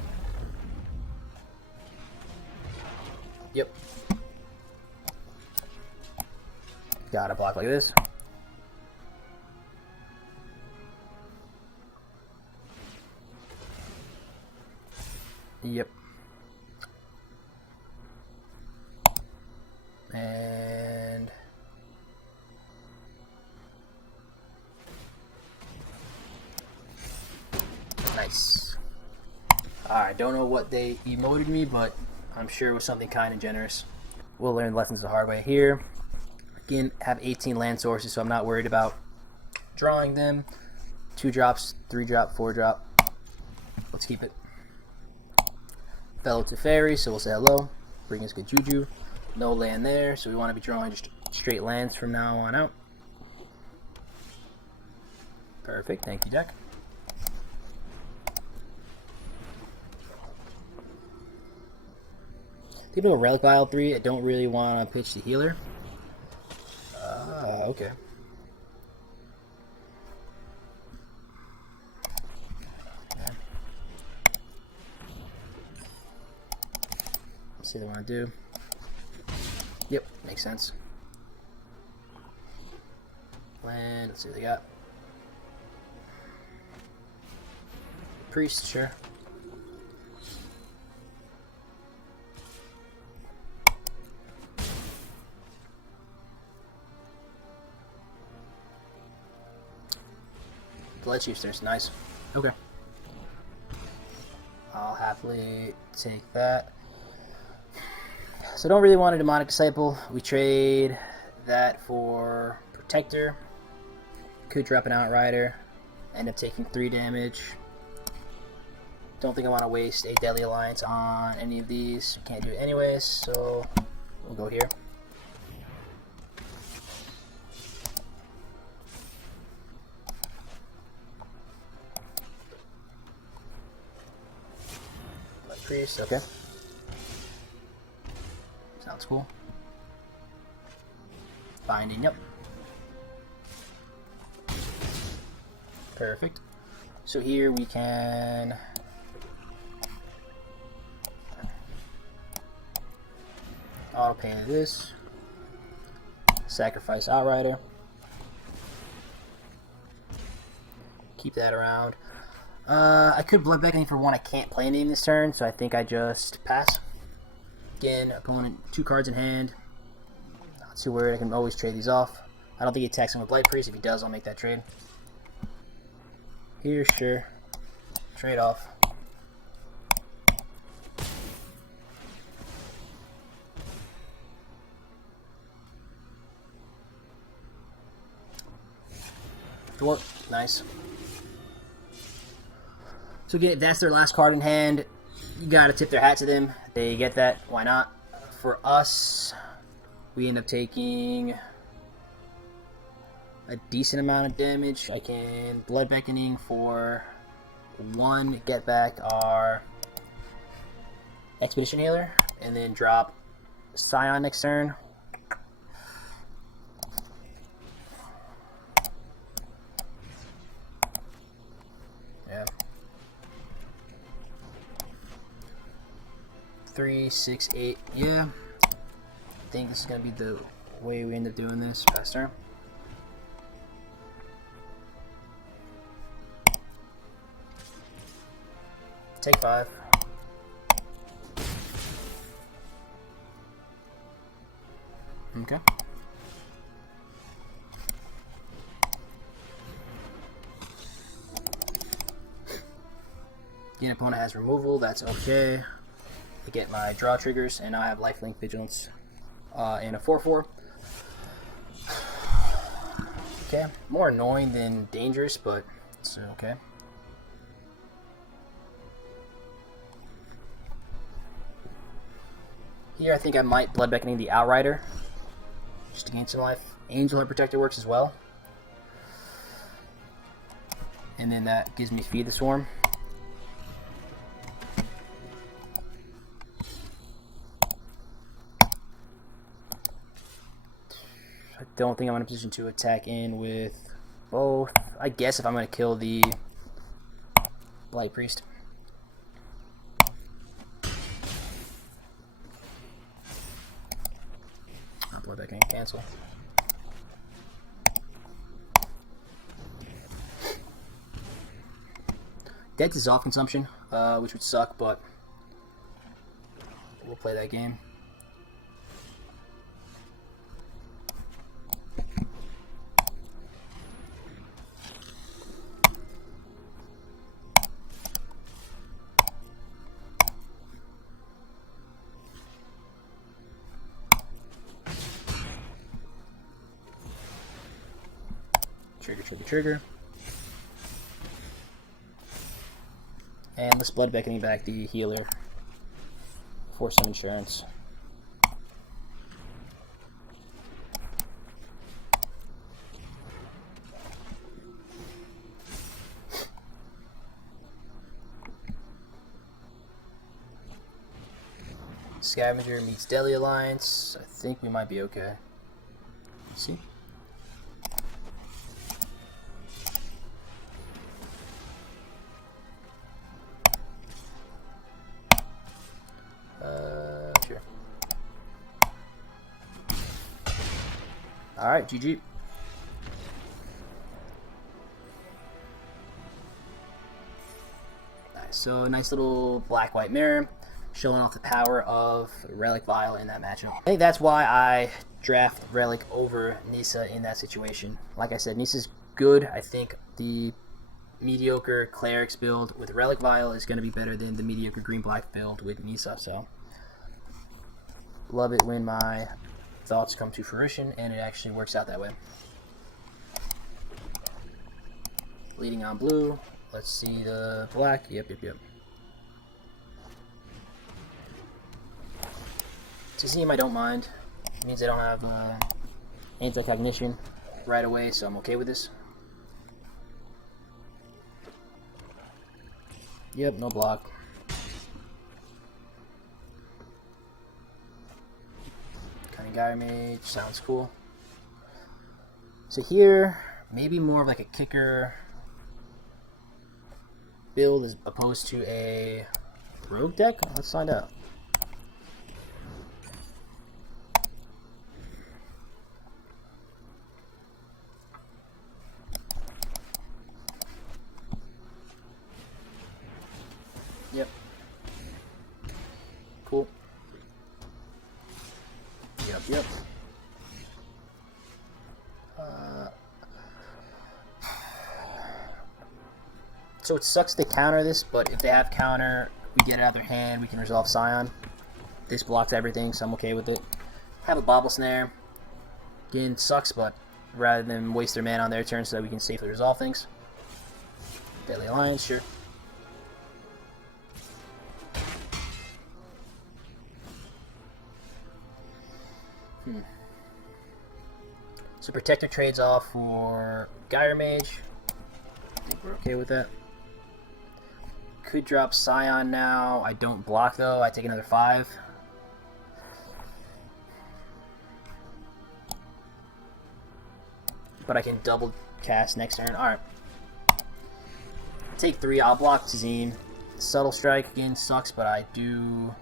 Yep. Gotta block like this. Yep. And nice. Alright, don't know what they emoted me, but I'm sure it was something kind and generous. We'll learn lessons the hard way here. Again, have 18 land sources, so I'm not worried about drawing them. 2 drops, 3 drop, 4 drop. Let's keep it. Fellow to Fairy, so we'll say hello. Bring us good juju. No land there, so we want to be drawing just straight lands from now on out. Perfect, thank you, deck. People with Relic Vial 3, I don't really want to pitch the healer. Okay. Let's see what they want to do. Yep, makes sense. Land, let's see what they got. Priest, sure. Blood Chieftain's nice. Okay. I'll happily take that. So don't really want a Demonic Disciple. We trade that for Protector. Could drop an Outrider. End up taking 3 damage. Don't think I want to waste a Deadly Alliance on any of these. Can't do it anyways, so we'll go here. Priest, okay. Sounds cool. Binding, yep. Perfect. So here we can auto pain this. Sacrifice Outrider. Keep that around. I could Blood Beckoning for 1. I can't play anything this turn, so I think I just pass. Again, opponent 2 cards in hand. Not too worried. I can always trade these off. I don't think he attacks him with Blight Priest. If he does, I'll make that trade. Here, sure. Trade off. Dwarf, nice. So again, if that's their last card in hand, you gotta tip their hat to them. They get that, why not? For us, we end up taking a decent amount of damage. I can Blood Beckoning for 1, get back our Expedition Healer, and then drop Scion next turn. Yeah. 3, 6, 8. Yeah. I think this is gonna be the way we end up doing this. Pass turn. Take 5. Okay. The opponent has removal, that's okay. I get my draw triggers, and I have lifelink vigilance and a 4/4. Okay, more annoying than dangerous, but it's okay. Here I think I might Blood Beckoning the Outrider, just to gain some life. Angel Heart Protector works as well. And then that gives me Feed the Swarm. I don't think I'm in a position to attack in with both. I guess if I'm going to kill the Blight Priest. Blood Beckoning, cancel. Dead to Zoff consumption, which would suck, but we'll play that game. Trigger, trigger, trigger. And let's Blood Beckoning back the healer for some insurance. Scavenger meets Deadly Alliance. I think we might be okay. Let's see. Sure. Alright, GG. Nice, so nice little black-white mirror, showing off the power of Relic Vial in that matchup. I think that's why I draft Relic over Nissa in that situation. Like I said, Nissa's good. I think the mediocre Clerics build with Relic Vial is going to be better than the mediocre green-black build with Nissa, so love it when my thoughts come to fruition and it actually works out that way. Leading on blue. Let's see the black. Yep. Tizim I don't mind. It means I don't have anti-cognition right away, so I'm okay with this. Yep, no block. Gyre Mage sounds cool. So here, maybe more of like a kicker build as opposed to a rogue deck. Let's find out. Yep. Cool. Yep. So it sucks they counter this, but if they have counter, we get it out of their hand, we can resolve Scion. This blocks everything, so I'm okay with it. Have a Bobble Snare. Again, sucks, but rather than waste their mana on their turn so that we can safely resolve things. Deadly Alliance, sure. So Protector trades off for Gyre Mage. I think we're okay with that. Could drop Scion now. I don't block though. I take another 5. But I can double cast next turn. Alright. Take 3. I'll block Tizim. Subtle Strike again sucks, but I do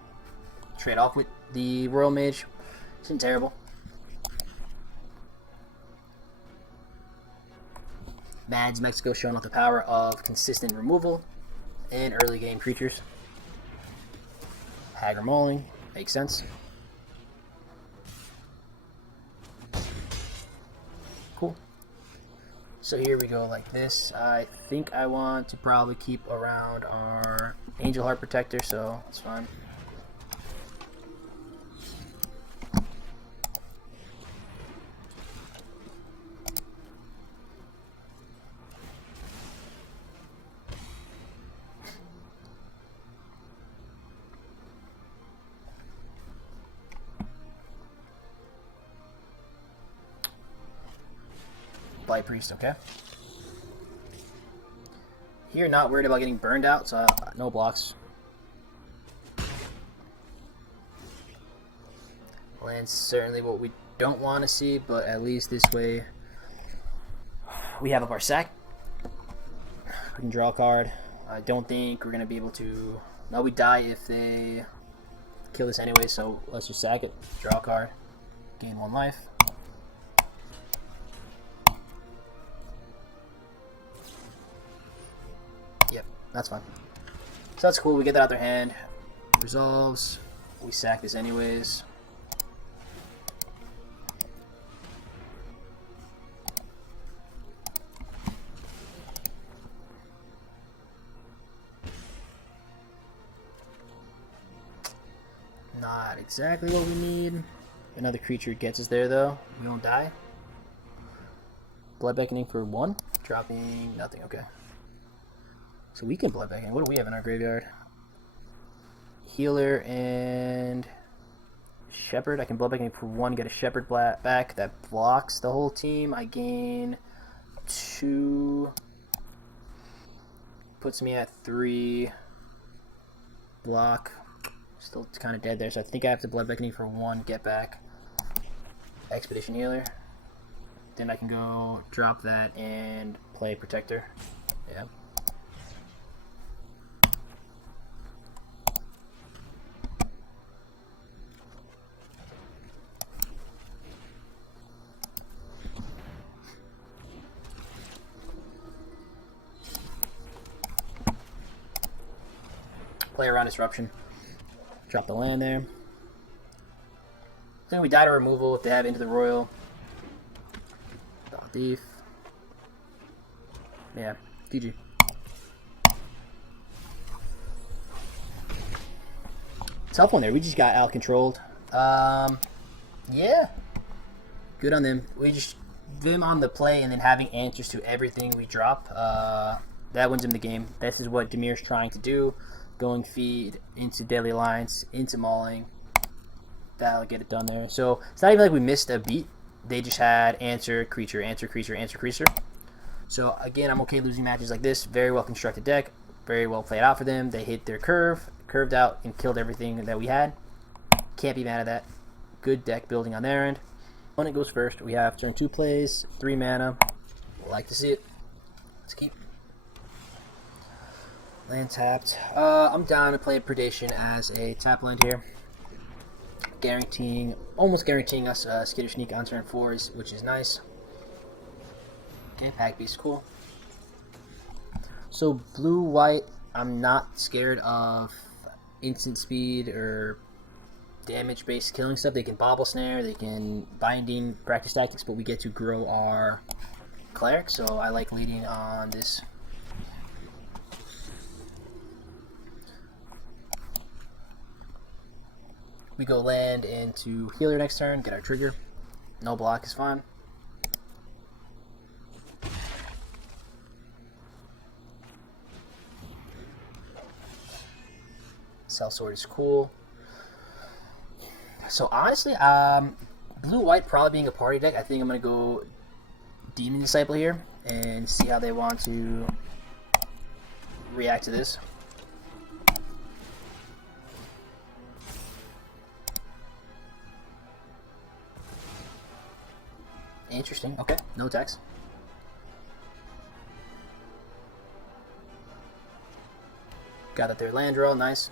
trade off with the Royal Mage. Isn't terrible. Mads Mexico showing off the power of consistent removal and early game creatures. Hagar Mauling makes sense. Cool. So here we go like this. I think I want to probably keep around our Angel Heart Protector, so it's fine. Blight Priest, okay. Here, not worried about getting burned out, so no blocks. Land's certainly what we don't want to see, but at least this way we have up our sack. We can draw a card. I don't think we're going to be able to... No, we die if they kill this anyway, so let's just sack it. Draw a card. Gain 1 life. Yep, that's fine. So that's cool. We get that out their hand. Resolves. We sack this anyways. Not exactly what we need. Another creature gets us there though. We won't die. Blood Beckoning for 1. Dropping nothing, okay. So we can Blood Beckoning. What do we have in our graveyard? Healer and Shepherd. I can Blood Beckoning for 1, get a Shepherd back. That blocks the whole team. I gain 2. Puts me at 3. Block. Still kind of dead there, so I think I have to Blood Beckoning for 1, get back. Expedition Healer. Then I can go drop that and play Protector. Yeah. Play around Disruption. Drop the land there. Then we die to removal if they have Into the Royal. Thief. Yeah, GG. Tough one there. We just got out controlled. Yeah. Good on them. We just them on the play and then having answers to everything we drop. That wins them the game. This is what Demir's trying to do. Going feed into Deadly Alliance, into Mauling. That'll get it done there. So it's not even like we missed a beat. They just had answer, creature, answer, creature, answer, creature. So again, I'm okay losing matches like this. Very well constructed deck. Very well played out for them. They hit their curved out, and killed everything that we had. Can't be mad at that. Good deck building on their end. When it goes first, we have turn 2 plays, 3 mana. Like to see it. Let's keep. Land tapped. I'm down to play Predation as a tap land here. Almost guaranteeing us Skittish Sneak on turn 4, which is nice. Okay, Pack Beast, cool. So blue-white, I'm not scared of instant speed or damage-based killing stuff. They can Bobble Snare, they can Binding, Practice Tactics, but we get to grow our Cleric, so I like leading on this. We go land into Healer next turn, get our trigger. No block is fine. Sellsword is cool. So honestly, blue-white probably being a party deck, I think I'm going to go Demon Disciple here and see how they want to react to this. Interesting. Okay, no attacks. Got that there land draw, nice.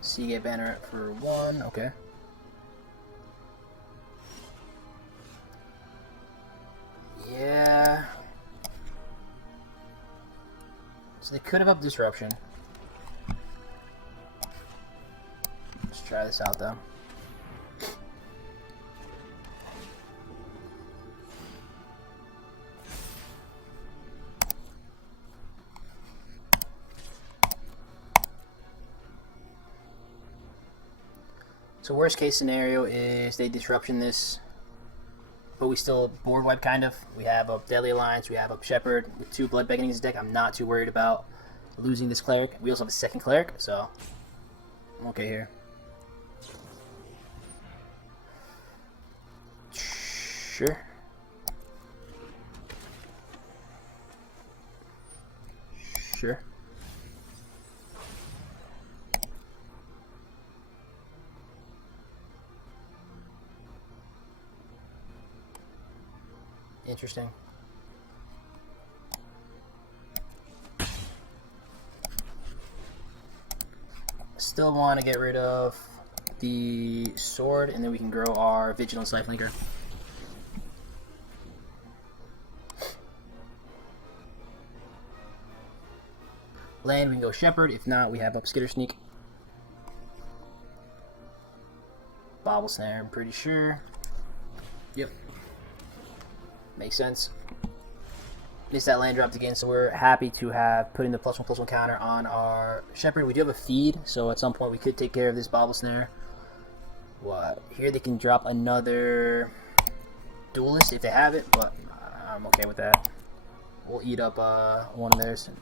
Seagate Banner for 1, okay. Yeah. So they could have up disruption. Let's try this out though. So worst case scenario is they disruption this, but we still board wipe kind of. We have up Deadly Alliance, we have up Shepherd with 2 Blood Beckoning in his deck. I'm not too worried about losing this Cleric. We also have a second Cleric, so I'm okay here. Sure. Sure. Interesting. Still want to get rid of the sword, and then we can grow our Vigilant Lifelinker. Land, we can go Shepherd. If not, we have up Skitter Sneak. Bobble Snare, I'm pretty sure. Yep. Makes sense. Missed that land dropped again, so we're happy to have put in the +1/+1 counter on our Shepherd. We do have a feed, so at some point we could take care of this Bobble Snare. What? Here they can drop another Duelist if they have it, but I'm okay with that. We'll eat up one of theirs and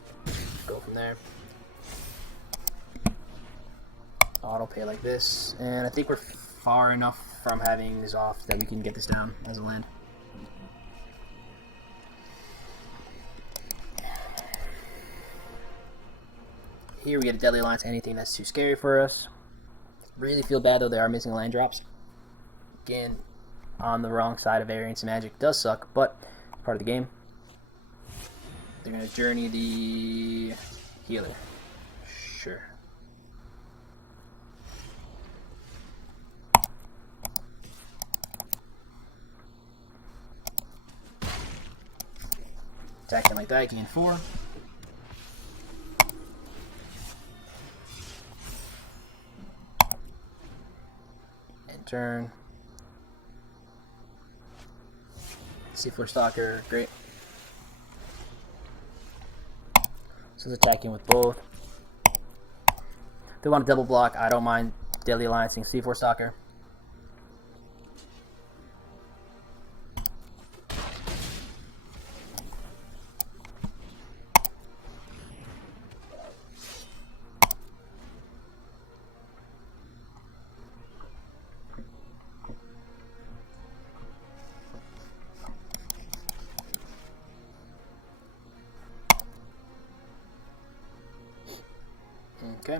go from there. Auto pay like this, and I think we're far enough from having this off that we can get this down as a land. Here we get a Deadly Alliance, anything that's too scary for us. Really feel bad though, they are missing land drops. Again, on the wrong side of Variance and Magic. Does suck, but it's part of the game. They're going to journey the healer. Sure. Attack him like that, gain 4. Turn. C4 Stalker, great. So it's attacking with both. If they want to double block, I don't mind Deadly Alliancing C4 Stalker. Okay.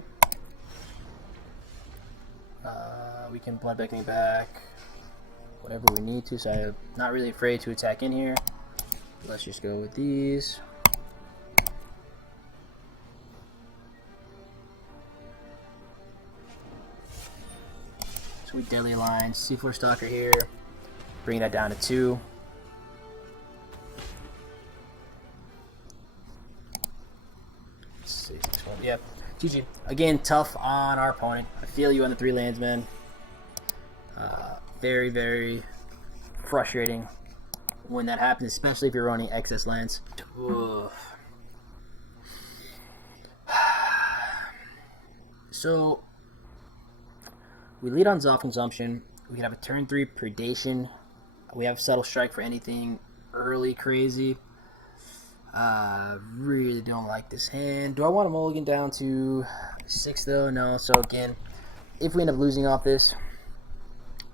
We can Blood Beckoning back whatever we need to, so I'm not really afraid to attack in here. Let's just go with these. So we Deadly Alliance, C4 Stalker here, bring that down to 2. Yep. GG. Again, tough on our opponent. I feel you on the 3 lands, man. Very, very frustrating when that happens, especially if you're running excess lands. Ugh. So, we lead on Zoff Consumption. We can have a turn 3 Predation. We have Subtle Strike for anything early crazy. Really don't like this hand. Do I want to mulligan down to 6 though? No. So again, if we end up losing off this,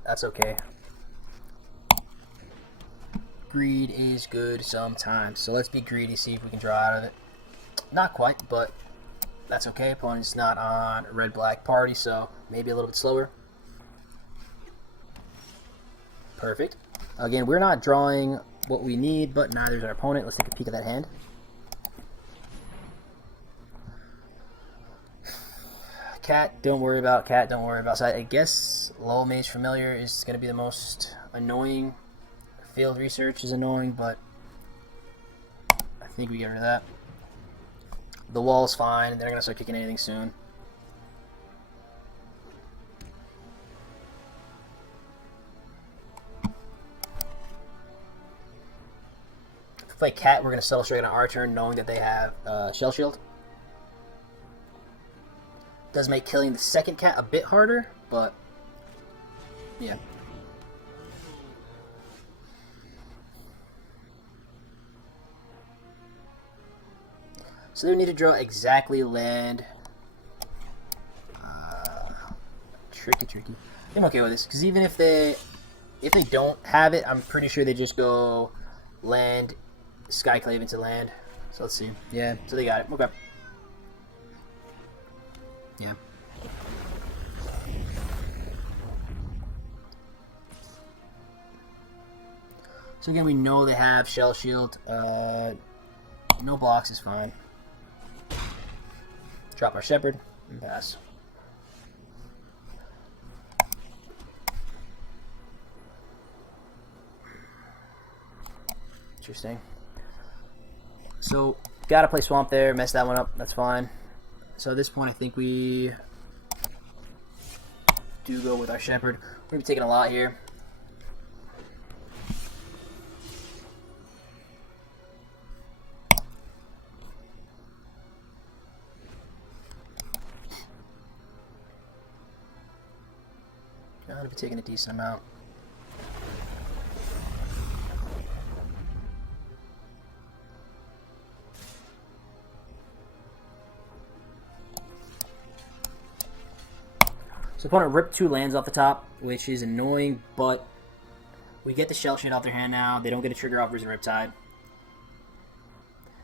that's okay. Greed is good sometimes. So let's be greedy, see if we can draw out of it. Not quite, but that's okay. Opponent's not on a red-black party, so maybe a little bit slower. Perfect. Again, we're not drawing what we need, but neither is our opponent. Let's take a peek at that hand. Cat, don't worry about. Cat, don't worry about. So I guess Low Mage Familiar is going to be the most annoying. Field Research is annoying, but I think we get rid of that. The wall's fine. They're gonna start kicking anything soon. If we play Cat, we're gonna Subtle Strike on our turn, knowing that they have Shell Shield. Does make killing the second Cat a bit harder, but yeah. So they need to draw exactly land. Tricky. I'm okay with this because even if they don't have it, I'm pretty sure they just go land, Skyclave into land. So let's see. Yeah, so they got it. Okay. Yeah. So again, we know they have Shell Shield. No blocks is fine. Drop our Shepherd and pass. Interesting. So, gotta play Swamp there, mess that one up, that's fine. So at this point, I think we do go with our Shepherd. We're gonna be taking a lot here. Gotta be taking a decent amount. So opponent ripped 2 lands off the top, which is annoying, but we get the Shell Shield out their hand now. They don't get a trigger off Risen Riptide.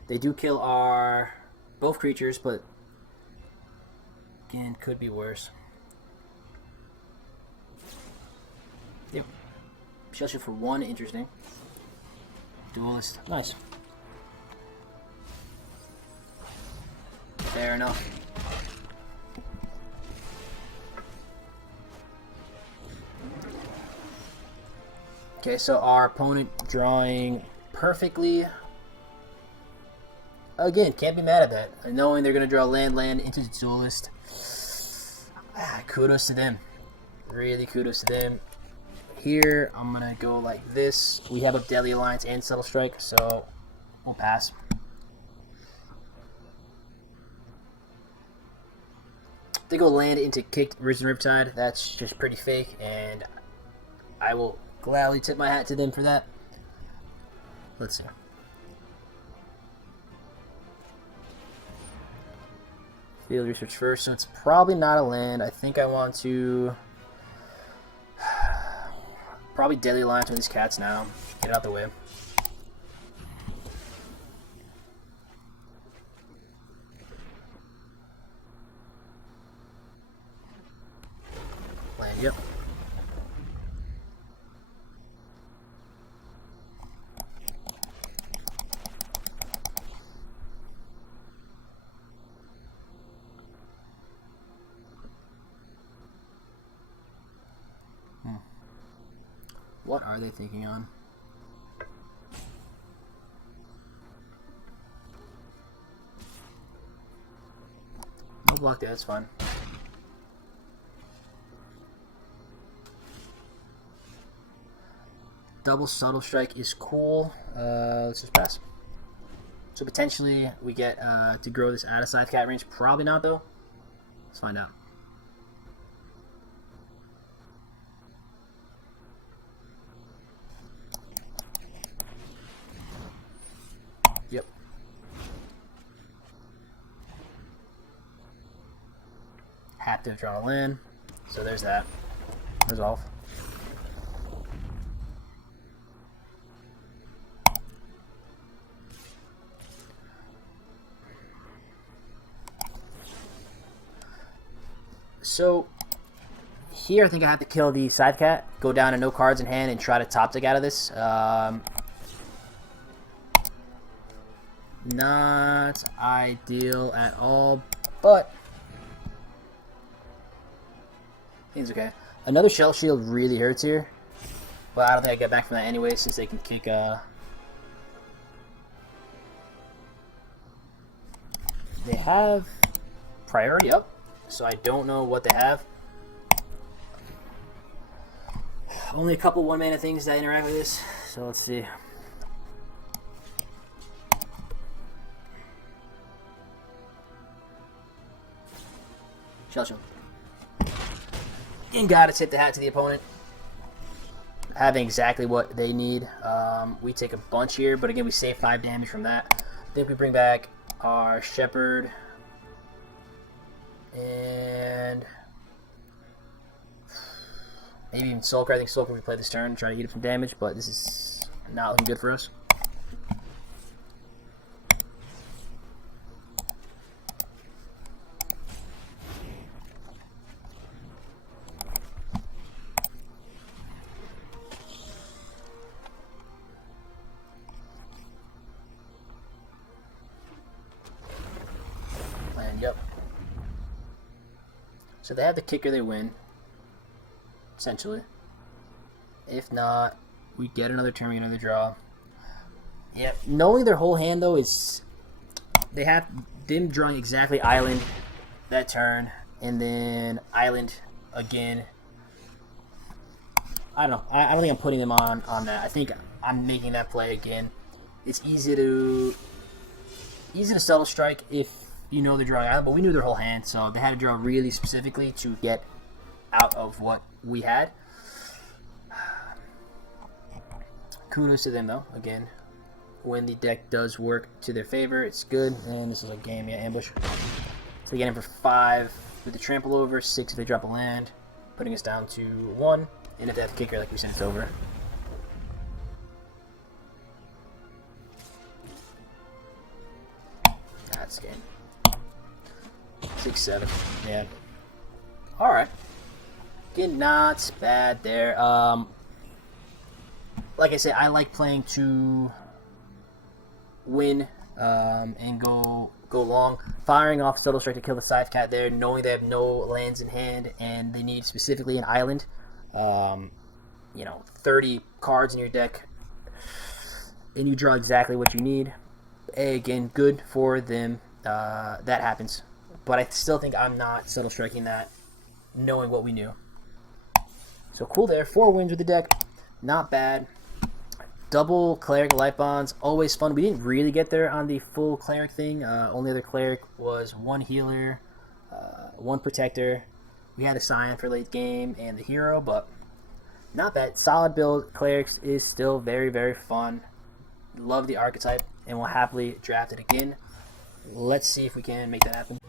They do kill our both creatures, but again, could be worse. Yep. Shell Shield for 1, interesting. Duelist, nice. Fair enough. Okay, so our opponent drawing perfectly. Again, can't be mad at that. Knowing they're going to draw land into the Duelist. Kudos to them. Really kudos to them. Here, I'm going to go like this. We have a Deadly Alliance and Subtle Strike, so we'll pass. They go land into kicked Risen Riptide. That's just pretty fake, and I will gladly tip my hat to them for that. Let's see. Field research first, so it's probably not a land. I think I want to probably Deadly Alliance with these cats now. Get out the way. Land, yep. What are they thinking on? No block there, that's fine. Double Subtle Strike is cool. Let's just pass. So potentially we get to grow this out of Scythe Cat range. Probably not though. Let's find out. Yep. Have to draw a land. So there's that. Resolve. So here I think I have to kill the Scythe Cat, go down to no cards in hand, and try to top deck out of this. Not ideal at all, but I think it's okay. Another Shell Shield really hurts here, but I don't think I get back from that anyway, since they can kick They have priority up, so I don't know what they have. Only a couple 1-mana things that interact with this, so let's see. Shell. And gotta tip the hat to the opponent. Having exactly what they need. We take a bunch here, but again, we save 5 damage from that. I think we bring back our Shepherd. And maybe even Sulker. I think Sulker we play this turn, try to eat up some damage, but this is not looking good for us. And yep. So they have the kicker, they win. Essentially. If not, we get another turn, we get another draw. Yep. Knowing their whole hand though is they have them drawing exactly island that turn, and then island again. I don't know. I don't think I'm putting them on that. I think I'm making that play again. It's easy to subtle strike if you know they're drawing island, but we knew their whole hand, so they had to draw really specifically to get out of what we had. Kudos to them though. Again, when the deck does work to their favor, it's good. And this is a game, yeah, ambush. So we get in for 5 with the trample over, 6 if they drop a land, putting us down to 1. And if they have a kicker, like we said, it's over. That's game. 6-7. Yeah. All right. Again, not bad there. Like I said, I like playing to win and go long. Firing off Subtle Strike to kill the Scythe Cat there, knowing they have no lands in hand and they need specifically an island. 30 cards in your deck, and you draw exactly what you need. Again, good for them. That happens. But I still think I'm not Subtle Striking that, knowing what we knew. So cool there. 4 wins with the deck. Not bad. Double Cleric Life Bonds. Always fun. We didn't really get there on the full Cleric thing. Only other Cleric was 1 healer, 1 protector. We had a Scion for late game and the hero, but not bad. Solid build. Clerics is still very, very fun. Love the archetype, and we'll happily draft it again. Let's see if we can make that happen.